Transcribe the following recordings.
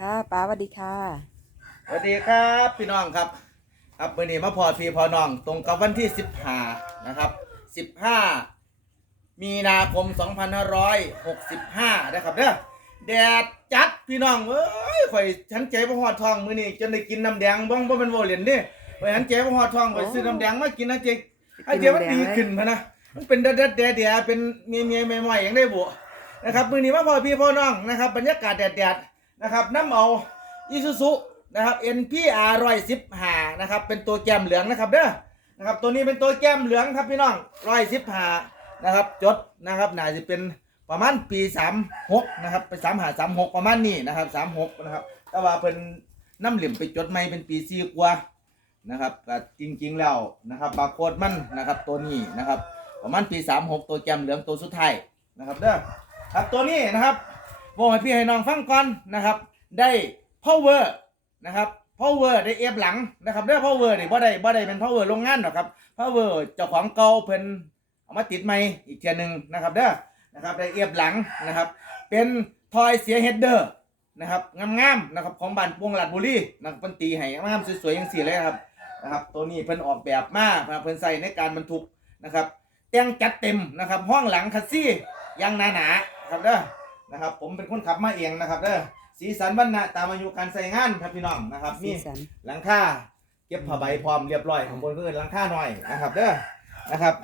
ค่ะป้าสวัสดีค่ะสวัสดีครับพี่น้องครับ ครับมื่อนี้มาพอพี่พอน้อง ตรงกับวันที่15นะครับ15มีนาคม2565นห้าร้อยหกสิบห้านะครับเด้อแดดจัดพี่น้องเอ้ยข่อยฉันเจ๊บ่ฮอดทองมื้อนี้จนได้กินน้ำแดงบ้องบ่แม่นโวเล่นเด้ข่อยฉันเจ๊บ่ฮอดทองข่อยซื้อน้ำแดงมากินนะเจ๊ไอ้เจ๊มันดีขึ้นพะนะมันเป็นแดดๆแดดเป็นเมียเมียใหม่ๆอย่างได้บ่นะครับมื้อนี้มาพอพี่พอน้องนะครับบรรยากาศแดดๆ นะครับน้ำเอาอีซูซุนะครับ NPR ร้อยสิบห้านะครับ เป็นตัวแก้มเหลืองนะครับเด้อนะครับ ตัวนี้เป็นตัวแก้มเหลืองครับพี่น้องร้อยสิบห้านะครับ จดนะครับน่าจะเป็นประมาณปีสามหกนะครับไปสามหาสามหกประมาณนี้นะครับสามหกนะครับ แต่ว่าเป็นน้ำเหลี่ยมไปจดไม่เป็นปีสี่กว่านะครับแต่จริงๆแล้วนะครับบาร์โค้ดมันนะครับตัวนี้นะครับ ประมาณปีสามหกตัวแก้มเหลืองตัวสุดท้ายนะครับเด้อครับตัวนี้นะครับ บอกให้พี่ให้น้องฟังก่อนนะครับ ได้ power นะครับ power ได้เอฟหลังนะครับเด้อ power นี่บ่ได้บ่ได้เป็น power โรงงานหรอกครับ power เจ้าของเก่าเพิ่นเอามาติดใหม่อีกเทียนึงนะครับเด้อนะครับได้เอฟหลังนะครับ เป็นทอยเสียเฮดเดอร์นะครับงามๆนะครับของบ้านปวงหลัดบุรีนะครับเพิ่นตีให้งามๆสวยๆอย่างสี่เลยครับนะครับ ตัวนี้เพิ่นออกแบบมานะเพิ่นใส่ในการบรรทุกนะครับแต่งจัดเต็มนะครับห้องหลังคัสซี่ยางหนาๆครับเด้อ นะครับ ผมเป็นคนขับมาเองนะครับเด้อสีสันวันนะตามอายุการใส่งานครับพี่น้องนะครับสีมีสัน หลังคาเก็บผ้าใบพร้อมเรียบร้อยข้างบนก็คือหลังคาหน่อยนะครับเด้อนะครับ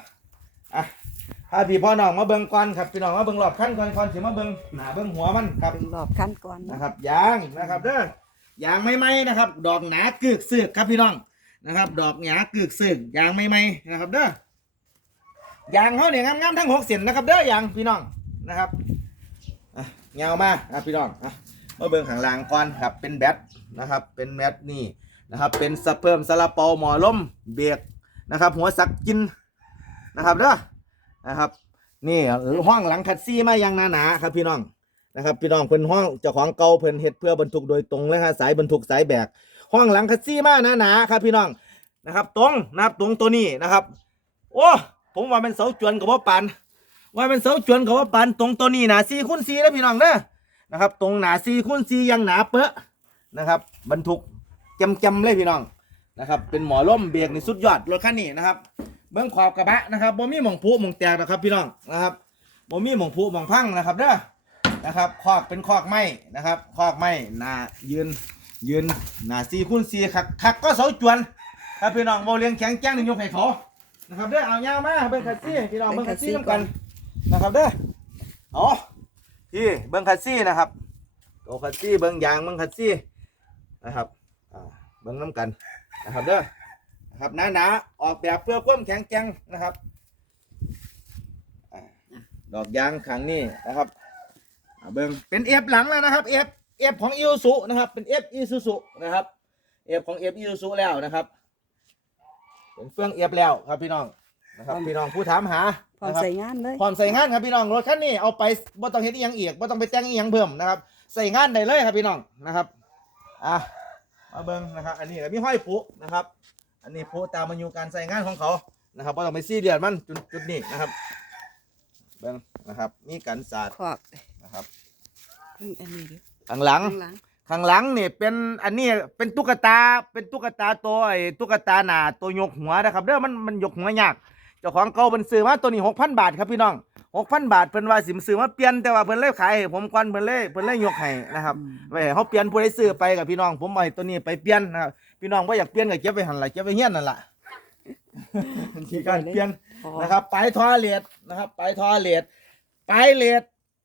อะพาพี่พ่อน้องมาเบิ่งก่อนครับพี่น้องมาเบิ่งรอบขั้นก่อนก่อนสิมาเบิ่งหน้าเบิ่งหัวมันครับ เป็นรอบขั้นก่อนนะครับยางนะครับเด้อยางไม่ไหมนะครับ ดอกหนากึกซึกครับพี่น้องนะครับ ดอกหนากึกซึกยางไม่ไหมนะครับเด้อยางเขาเนี่ยงามๆทั้งหกเส้นนะครับเด้อยางพี่น้องนะครับอะ เงามาอะพี่น้องอะมาเบิ่งข้างล่างก่อนครับเป็นแบตนะครับเป็นแบตนี่นะครับเป็นสะเพิ่มสลับเปาหมอล้มเบรกนะครับ หัวสักกินนะครับเด้อนะครับ นี่ห้องหลังคัดซี่มาอย่างหนาๆครับพี่น้องนะครับพี่น้องเพิ่นห้องเจ้าของเก่าเพิ่นเฮ็ดเพื่อบรรทุกโดยตรงเลยครับสายบรรทุกสายแบก ห้องหลังคัสซี่มาหนาๆครับพี่น้องนะครับ ตรงนะครับตรงตัวนี้นะครับ โอ้ผมว่าเป็นเสาจวนกับว่าปาน ว่าเป็นเสาจวนกับว่าปานตรงตัวนี้หนา4คูณ4นะพี่น้องเด้อนะครับ ตรงหนา4คูณ4ยังหนาเปอะนะครับ บรรทุกจำๆเลยพี่น้องนะครับ เป็นหมอล่มเบรกนี่สุดยอดรถคันนี้นะครับ เบื้องขอบกระบะนะครับบ่มีหม่องพุหม่องแตกนะครับพี่น้องนะครับบ่มีหม่องพุหม่องพังนะครับเด้อนะครับคอกเป็นคอกไม้นะครับคอกไม้หนายืนยืนหนาซีคูณซีคักคักก็เสาจวนครับพี่น้องโมเลี้ยงแข็งแจ้งหนึ่งยกให้เขานะครับเด้อเอาเงามาเบิ้งคัสซี่พี่น้องเบิ้งคัสซี่น้ำกัน นะครับเด้อเอาพี่เบิ้งคัสซี่นะครับโตคัสซี่เบิ้งยางเบิ้งคัสซี่นะครับเบิ้งน้ำกันนะครับเด้อนะครับหนาหนาๆออกแบบเพื่อความแข็งแกร่งนะครับดอกยางขังนี่นะครับเบิ้งเป็นเอฟหลังแล้วนะครับเอฟเอฟของอิวสุนะครับ เป็นเอฟอิซูซุนะครับเอฟของเอฟอิซูซุแล้วนะครับเป็นเฟื่องเอฟแล้วครับพี่น้อง นะครับพี่น้องผู้ถามหาพร้อมนะครับใส่งานเลย พร้อมใส่งานครับพี่น้องรถคันนี้เอาไปบ่ต้องเฮ็ดอีหยังอีกบ่ต้องไปแต่งอีหยังเพิ่มนะครับใส่งานได้เลยครับพี่น้องนะครับอะมาเบิ้งนะครับ อันนี้ก็มีห้อยผูนะครับ อันนี้ผูตามมาอยู่การใส่งานของเขานะครับบ่ต้องไปซีเรียสมันจุดจุดนี้นะครับเบิ้งนะครับ มีกันสาดขอกนะครับเพิ่งอันนี้ดิข้างหลัง ข้างหลังข้างหลังนี่เป็นอันนี้เป็นตุ๊กตาเป็นตุ๊กตาตัวไอ้ตุ๊กตาหนาตัวยกหัวนะครับเด้อมันมันยกหัวยาก เจ้าของเก่าเพิ่นซื้อมาตัวนี้หกพันบาทครับพี่น้องหกพันบาทเพิ่นว่าสิมซื้อมาเปลี่ยนแต่ว่าเพิ่นเลยขายให้ผมก่อนเพิ่นเลยเพิ่นเลยยกให้นะครับอืมไว้ให้เขาเปลี่ยนผู้ใดซื้อไปกับพี่น้อง ผมเอาไอ้ตัวนี้ไปเปลี่ยนนะครับพี่น้องว่าอยากเปลี่ยนก็เก็บไว้หันละเก็บไว้เฮียนนั่นล่ะที่การเปลี่ยนพอนะครับปลายทอเลดนะครับปลายทอเลดปลายเลด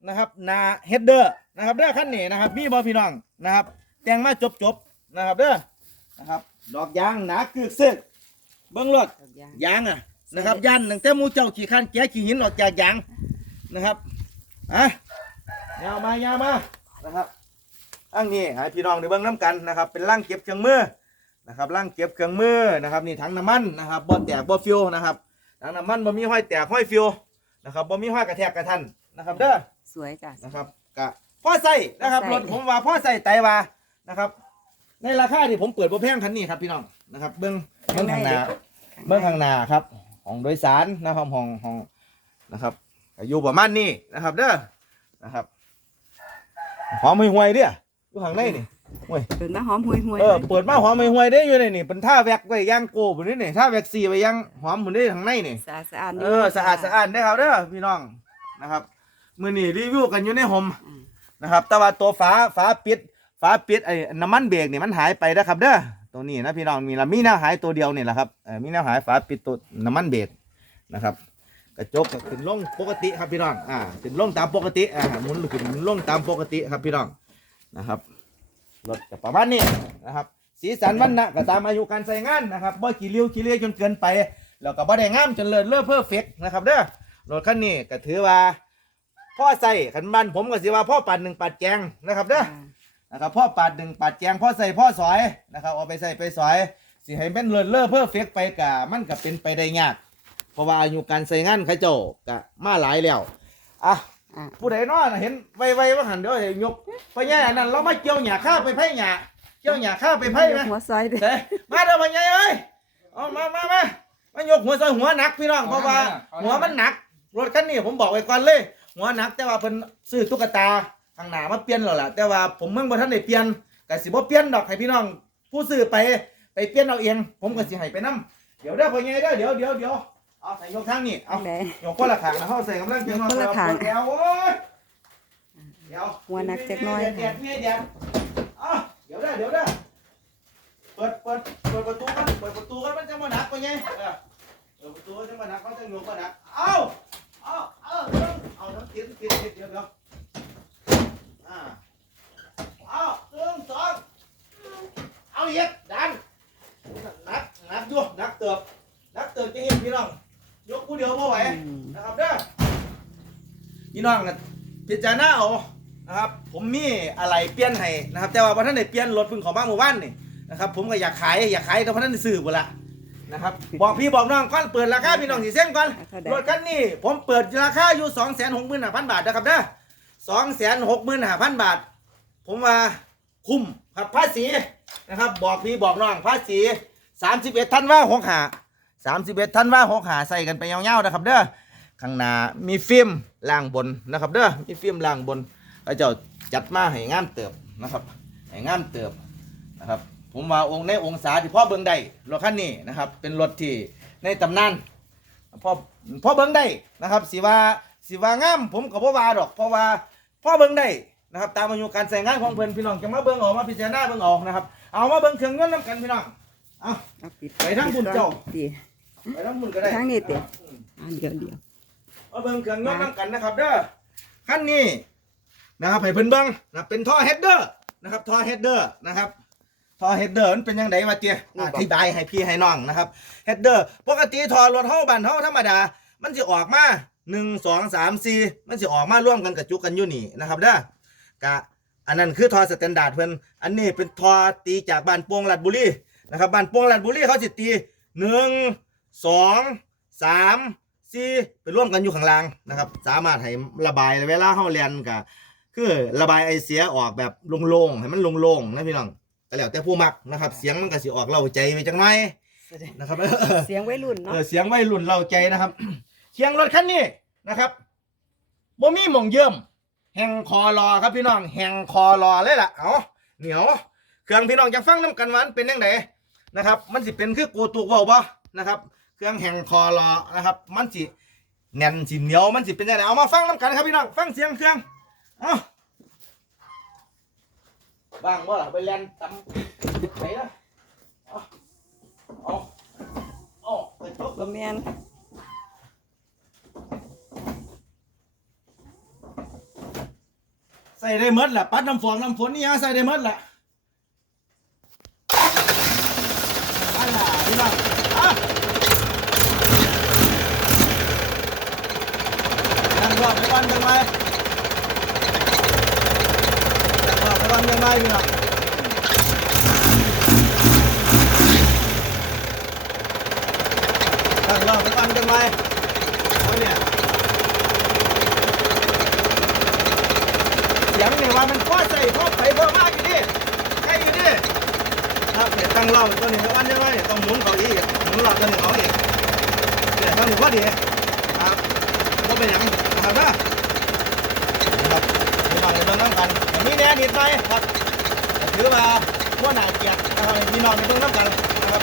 นะครับหนาเฮดเดอร์นะครับเด้อขั้นนี้นะครับมีบอพี่น้องนะครับแต่งมาจบจบๆนะครับเด้อนะครับดอกยางหนากึกซึกเบิ้งรถดอกยางยางอะ นะครับยันตั้งแต่หมูเจ้าขี่ขันแกะขี่หินออกจากยางนะครับอะยาวมายาวมานะครับอันนี้ให้พี่น้องได้เบิ้งน้ำกันนะครับ เป็นร่างเก็บเครื่องมือนะครับร่างเก็บเครื่องมือนะครับนี่ถังน้ำมันนะครับบ่แตกบ่ฟิวนะครับถังน้ำมันบ่มีห้อยแตกห้อยฟิวนะครับบ่มีห้อยกระแทกกระทันนะครับเด้อสวยจ้ะนะครับกะพ่อใส่นะครับพ่รอถใส่ผมว่าพ่อใส่ไตว่านะครับ ในราคาที่ผมเปิดบ่แพงคันนี้ครับพี่น้องนะครับ เบื้องเบื้องข้างหน้าเบื้องข้างหน้าครับ ของโดยสารนะครับห้องห้องนะครับก็อยู่ประมาณนี้นะครับเด้อนะครับหอมห่วยๆเด้ออยู่ข้างในนี่โอ้ยเปิดมาหอมห่วยห่วยเออเปิดมาหอมไม่ห่วยได้อยู่นี่นี่เป็นท่าแวกไว้ย่างโกบุนี่นี่ท่าแวกซีไว้ย่างหอมหมุนได้ทางในนี่สะอาดสะอาดเออสะอาดสะอาดได้อครับเด้อพี่น้องนะครับมือนี่รีวิวกันอยู่ในหมนะครับ แต่ว่าตัวฝาฝาปิดฝาปิดไอ้น้ำมันเบรกนี่มันหายไปนะครับเด้อ ตัวนี้นะพี่น้องมีละมีแนวหายตัวเดียวนี่แหละครับมีแนวหายฝาปิดตัวน้ำมันเบรกนะครับ กระจกขึ้นลงปกติครับพี่น้องอ่าขึ้นลงตามปกติอ่าหมุนขึ้นลงตามปกติครับพี่น้องนะครับรถก็ประมาณนี้นะครับ สีสันวันนะก็ตามอายุการใช้งานนะครับบ่ขี้ริ้ยวขี้เลี้ยจนเกินไป แล้วก็บ่ได้งามจนเลิศเลิศเพอร์เฟกนะครับเด้อรถคันนี้ก็ถือว่าพ่อใส่ขันบ้านผมก็สิว่าพ่อปัดหนึ่งปัดแจงนะครับเด้อ นะครับพ่อปัดหนึ่งปัดแจงพ่อใส่พ่อสอยนะครับเอาไปใส่ไปสอยสิให้เป็นเลิศเลิศเพอร์เฟกไปกะมันก็เป็นไปได้ยากเพราะว่าอายุการใช้งานเขาเจ้าก็มาหลายแล้วอะอะผู้ใดเนาะน่ะเห็นไวๆว่าหันเดี๋ยวให้ยกไปแย่อันนั้นเรามาเกี่ยวหญ้าข้าวไปไผ่หญ้าเกี่ยวหญ้าข้าวไปไผ่ไหม หัวซอยเด้อ เด้มาเด้อมาใหญ่เอ้ยเอามามามามายกหัวซอยหัวหนักพี่น้องเพราะว่า หัวมันหนัก รถคันนี้ผมบอกไว้ก่อนเลย หัวหนักแต่ว่าเพิ่นซื้อตุ๊กตา ข้างหน้ามาเปลี่ยนแล้วล่ะแต่ว่าผมมึงบ่ทันได้เปลี่ยนก็สิบ่เปลี่ยนดอกให้พี่น้อง ผู้ซื้อไปไปเปลี่ยนเอาเอง ผมก็สิให้ไปนํเดี๋ยวเด้อพ่อใหญ่เด้อเดี๋ยวเดี๋ยวเดี๋ยวเอาใส่ยกทางนี้เอาแหละยกคนละขางนะเฮาใส่กำลังเพียงยกคนละข้างเดี๋ยวโอ้ยเดี๋ยวหัวหนักจักหน่อยเดี๋วเดี๋ยวเดี๋ยวเดี๋ยวเอาเดี๋ยวเด้อเดี๋ยวเด้อเปิดเปิดเปิดประตูกันเปิดประตูกันมันจะมาหนักไปไงเออเปิดประตูจะมาหนักเขาจะโยกมาหนักเอาเอาเอาเอาเอาน้ำกินกินกินเดี๋ยวเดี๋ยว อ่าเอาหนึ่งสองเอาเย็ดดันหนักหนักอยู่หนักเติบหนักเติบจะเห็นพี่น้องยกผู้เดียวไม่ไหวอืมนะครับเด้อพี่น้องนะพิจารณาเอานะครับ ผมมีอะไรเปลี่ยนให้นะครับ แต่ว่าพอท่านได้เปลี่ยนรถเพึ่งเของบ้านหมู่บ้านนี่นะครับ ผมก็อยากขายอยากขายแต่พอท่านได้ซื้อหมดละนะครับบอกพี่บอกน้องก่อนเปิดราคาพี่น้องสีเส้นก่อนเท่าใดรถคันนี้ผมเปิดราคาอยู่สองแสนหกหมื่นห้าพันบาทนะครับเด้อ สองแสนหกหมื่นห้าพันบาท ผมว่าคุ้มครับภาษีนะครับ บอกพี่บอกน้องภาษีสามสิบเอ็ดท่านว่าหกหาสามสิบเอ็ดท่านว่าหกหาใส่กันไปยาวๆนะครับเด้อข้างหน้ามีฟิล์มล่างบนนะครับ เด้อมีฟิล์มล่างบนแล้วเจ้าจัดมาให้งามเติบนะครับให้งามเติบนะครับ ผมว่าองค์ในองศาที่พ่อเบิ่งได้รถคันนี้นะครับ เป็นรถที่ในตำนานพ่อพ่อเบิ่งได้นะครับสิว่าสิว่างามผมก็บ่อว่าดอกเพราะว่า พ่อเบิ่งได้นะครับตามอายุการใช้งานของเพิ่นพี่น้องจะมาเบิ่งเออกมาพิจารณาเบิ่งเออกนะครับ เอามาเบิ่งเครื่องยนต์นํกันพี่น้องเอาเอาปิดไปทางบุญเจ้าปิดไปทั้งหมุนก็ได้ทางนี้ติอะเดี๋ยวเดี๋ยวมาเบิ่งเครื่องยนต์นํกันนะครับ เด้อคันนี้นะครับให้เพิ่นเบิ่งนะเป็นท่อเฮดเดอร์นะครับท่อเฮดเดอร์นะครับท่อเฮดเดอร์มันเป็นยังไงวะเตี้ยอธิบายให้พี่ให้น้องนะครับเฮดเดอร์ปกติท่อรถเฮาบ้านเฮาธรรมดา มันสิออกมา 1 2 3 4มันสิออกมาร่วมกันกับจุกกันอยู่นี่นะครับเด้อกะอันนั้นคือท่อสแตนดาร์ดเพิ่นอันนี้เป็นท่อตีจากบ้านโป่งลาดบุรีนะครับบ้านโป่งลาดบุรีเขาสิตีหนึ่งสองสามสี่ไปร่วมกันอยู่ข้างล่างนะครับ สามารถให้ระบายเวลาเฮาเรียนกะคือระบายไอเสียออกแบบโล่งๆให้มันโล่งๆนะพี่น้องก็แล้วแต่ผู้มักนะครับ เสียงมันก็สิออกเล่าใจไปจังไหมนะครับเสียงวัยรุ่นเอเนาะอเสียงวัยรุ่นเราใจนะครับ เคียงรถคันนี้นะครับบ่มีหม่องเยิ่มแห่งคอรอครับพี่น้องแห่งคอรอเลยล่ะเอาเหนียวเครื่องพี่น้องจะฟังน้ำกันวันเป็นยังไงนะครับ มันสิเป็นคือกูตุกว้าบ่นะครับ เครื่องแห่งคอรอนะครับ มันสิแน่นสิเหนียวมันสิเป็นยังไงเอามาฟังน้ำกันครับพี่น้องฟังเสียงเครื่องเอาบ้างบ่ล่ะไปแลนตำไปนนะเอาเอาเอาไปชกบ่แม่น ใส่ได้หมดแหละปัดน้ำฟองน้ำฝนนี่ฮะใส่ได้หมดแหละอันน่ะพี่น้องอะนั่งรอบไปวันยังไงนั่งรอบไปวันยังไงพี่น้องนั่งรอบไปวันยังไงเอาเนี่ย เสียงเนี่ย ว่ามันพ่อใส่พ่อไผ่เพิ่มมากอยู่ดิใช่อยู่ดิครับเนี่ยตั้งรอบตัวนี้วันยังไงต้องหมุนเขาอีกหมุนรอบตัวนี้เขาอีกเนี่ยตั้งหนึ่งพอดีครับก็เป็นอย่างนะครับนะครับมีบางเรื่องน้ำกันแต่มีแน่นิดหน่อยครับถือว่าว่าหนาเกียรตินะครับพี่น้องในเพิ่งน้ำกันนะครับ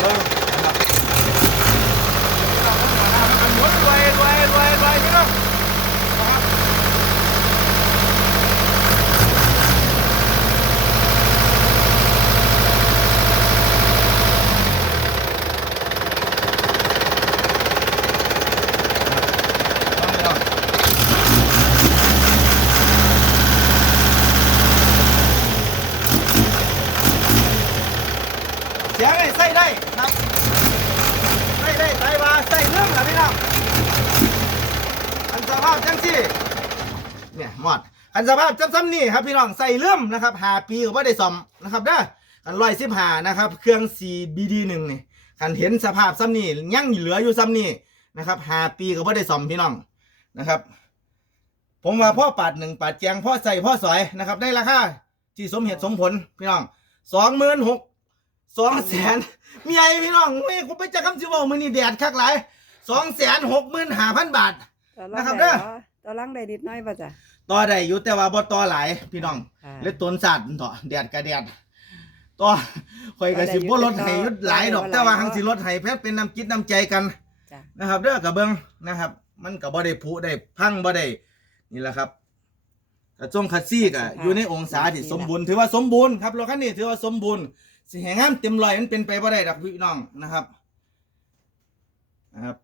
เบิ่งนะครับรวยรวยรวยรวยรวยพี่น้องนะครับ เสียงไอ้ใส่ได้ครับใส่ได้ใส่มาใส่เรื่องครับพี่น้องอันสภาพจังสี่เนี่ย หมดอันสภาพจำซ้ำนี่ครับพี่น้องใส่เลื่อมนะครับหาปีก็ไม่ได้ซ่อมนะครับเด้ออันร้อยสิบหานะครับเครื่อง 4BD หนึ่งนี่คันเห็นสภาพซ้ำนี่ยังเหลืออยู่ซ้ำนี่นะครับหาปีก็ไม่ได้ซ่อมพี่น้องนะครับ ผมว่าพ่อปาดหนึ่งปาดแจงพ่อใส่พ่อสอยนะครับได้ราคาที่สมเหตุสมผลพี่น้องสองหมื่นหกสองแสนมีไอพี่น้องไม่กูไปจะคำชิวามือนี่แดดคักหลายสองแสนหกหมื่นห้าพันบาทนะครับเด้อต่อรองได้นิดน้อยป่ะจ้ะ ต่อได้อยู่แต่ว่าบ่ต่อหลาย พี่น้องค่ะเล็ดต้นสัตว์ต่อแดดกะแดดต่อข่อยก็สิบ่ลดให้ยุดหลายดอกแต่ว่าหังสิลดให้แพ้เป็นน้ำจิตน้ำใจกัน จ้ะนะครับเด้อกระเบิงนะครับ มันก็บ่ได้ผุได้พังบ่ได้นี่แหละครับกระจงคัดซี่ก็อยู่ในองศาที่สมบูรณ์ถือว่าสมบูรณ์ครับรถคันนี้ถือว่าสมบูรณ์สิแหงงามเต็มร้อยมันเป็นไปบ่ได้ดอกพี่น้องนะครับนะครับ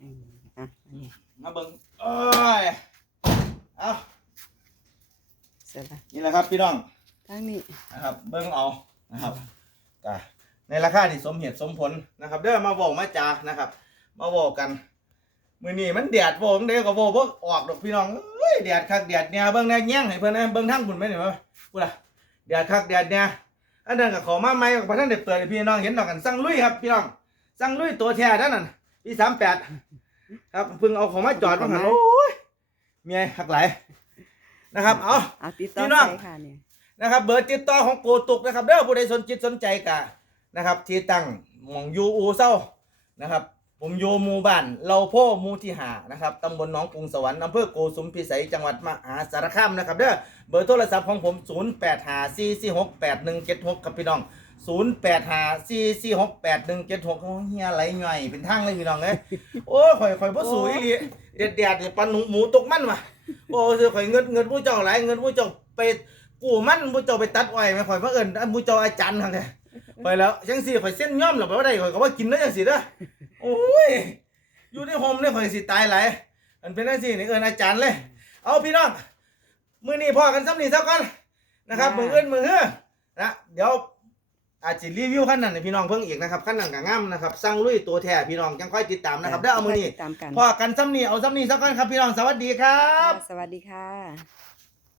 อืมอะอันนี้มาเบิ่งเอ้ยเอาเสร็จละนี่แหละครับพี่น้องทางนี้นะครับ เบิ่งเอานะครับก็ในราคาที่สมเหตุสมผลนะครับ เด้อมาบอกมาจานะครับ มาบอกกันมื้อนี้มันแดดโวงเด้อก็โวบ่ออกดอกพี่น้องเอ้ยแดดคักแดดเนี่ยเบิ่งแน่แย่งให้เพิ่นนะเบิ่งทางคุณไหมนี่ว่าพูดล่ะแดดคักแดดเนี่ยอันนั้นก็เขอมาใหม่ก็บ่ทันได้เปิดให้พี่น้องเห็นดอกกันสั่งลุยครับพี่น้องสั่งลุยตัวแท้นั่นน่ะปี38ครับเพิ่งเอาของมาจอดมาหันโอ้ยเมียหักหลาย นะครับเอาเอาติดต่อพี่น้องใส่ค่ะเนี่ยนะครับเบอร์ติดต่อของโกตุกนะครับเด้อผู้ใดสนจิตสนใจกะนะครับ ที่ตั้งหมองอยูอูเศร้านะครับ ผมอยู่หมู่บ้านเราโพหมู่ที่หานะครับตำบลหนองกรุงสวรรค์อำเภอโกสุมพิสัยจังหวัดมหาสารคามนะครับเด้อเบอร์โทรศัพท์ของผม 0 8 5 4 4 6 8 1 7 6 ครับพี่น้อง 0 8 5 4 4 6 8 1 7 6โอ้เฮียไหลหน่อยเป็นทางเลยพี่น้องเอ้ยโอ้ยข่อยข่อยบ่สู้อีหลีเด็ดเด็ดๆปันหนูหมูตกมันว่ะโอ้ยข่อยเงินเงินผู้เจ้าหลายเงินผู้เจ้าไปกูมันมูเจ้าไปตัดอ้อยไหมข่อยมาเอิญมูเจ้าอาจารย์ทางเด้ไปแล้วจังสี่ข่อยเส้นย่อมหรอไปว่าได้ข่อยก็ว่ากินแล้วจังสี่เด้อโอ้ยอยู่ในโฮมเนี่ยข่อยสิตายหลายอันเป็นจังสี่นี่เอิญอาจารย์เลย เอาพี่น้องมื้อนี้พอกันซ้ำนี่ซะก่อนนะครับมือเอิญมือเฮ้อนะเดี๋ยว อาจจะรีวิวขั้นนั้นให้พี่น้องเพิ่งอีกนะครับขั้นนั้นก็งามนะครับสั่งลุยตัวแท้พี่น้องจังค่อยติดตามนะครับได้อเอามือนี้ติดตามกัน พอกันซ้ำนี่เอาซ้ำนี่ซะก่อนครับพี่น้องสวัสดีครับ สวัสดีค่ะ